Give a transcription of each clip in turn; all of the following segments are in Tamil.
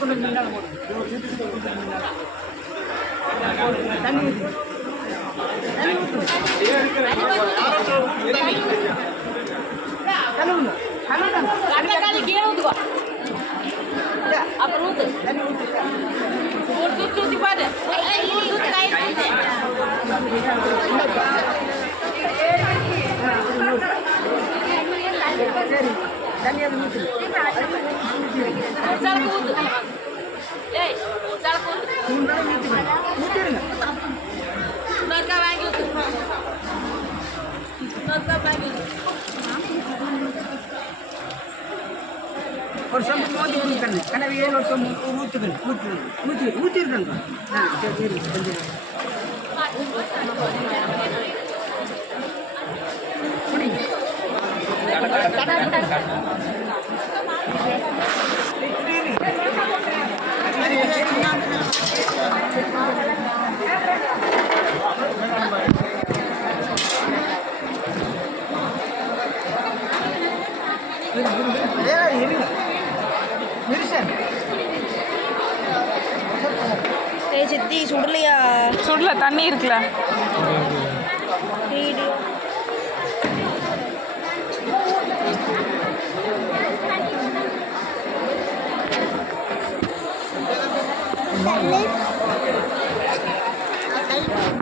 கொஞ்சம் முன்னால் போடும். தண்ணி ஊற்று. கழுவுங்க. கழுவி கீழே ஊற்றுக்கோ. அப்புறம் ஊற்று. தண்ணி ஊற்று. ஒரு சுற்றி ஊற்றி பாரு. சுற்றி கை சரி தண்ணி அதை ஊற்று. சரக்கு ஊற்று. ஏய் சரக்கு ஊற்று. ஊற்றிடுங்க. நொறுக்கா வாங்கி ஊற்று. நொறுக்கா வாங்கி ஊற்று. ஒரு சொம்பு மோதி ஊற்றிக்கணும். கனவு ஏழு ஒரு சொம்பு ஊற்றுக்கணும். ஊற்றிருக்கங்க. ஆ சரி கொஞ்சம் சித்தி சுடலையா? சுடல, தண்ணி இருக்குல்ல. வீடியோ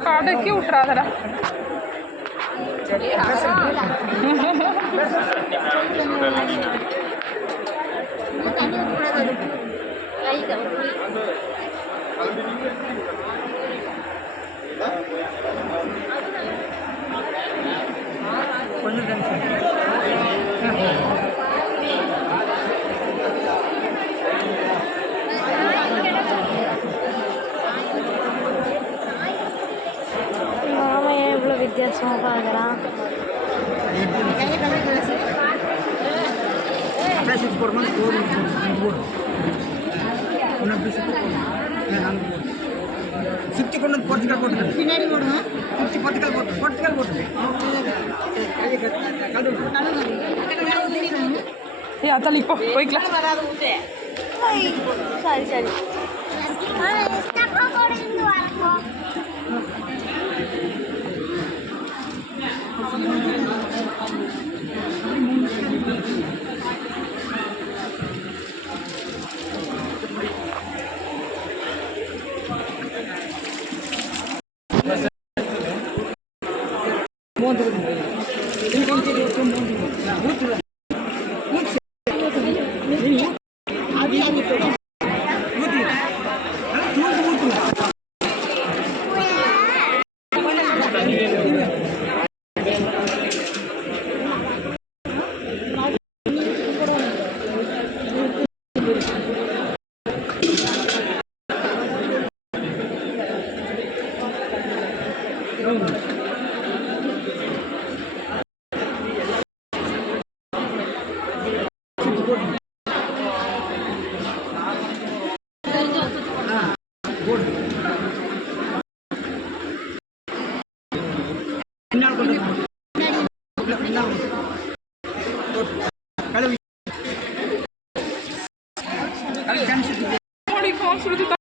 கடைக்கு விட்டுறாதடா. கொஞ்சம் தண்ணி மாமா ஏன் இவ்வளோ வித்தியாசமாக பார்க்குறான்? பேசிட்டு போடும்போது போடும் சுற்றி கொண்டு வந்து பொறுத்துக்கால் போட்டுக்கணும். பின்னாடி போடுவோம். சுற்றி பொறுத்துக்கால் போட்டு ஏ அத்தாலி இப்போ போய்க்கலாம். சரி சரி Pode ir com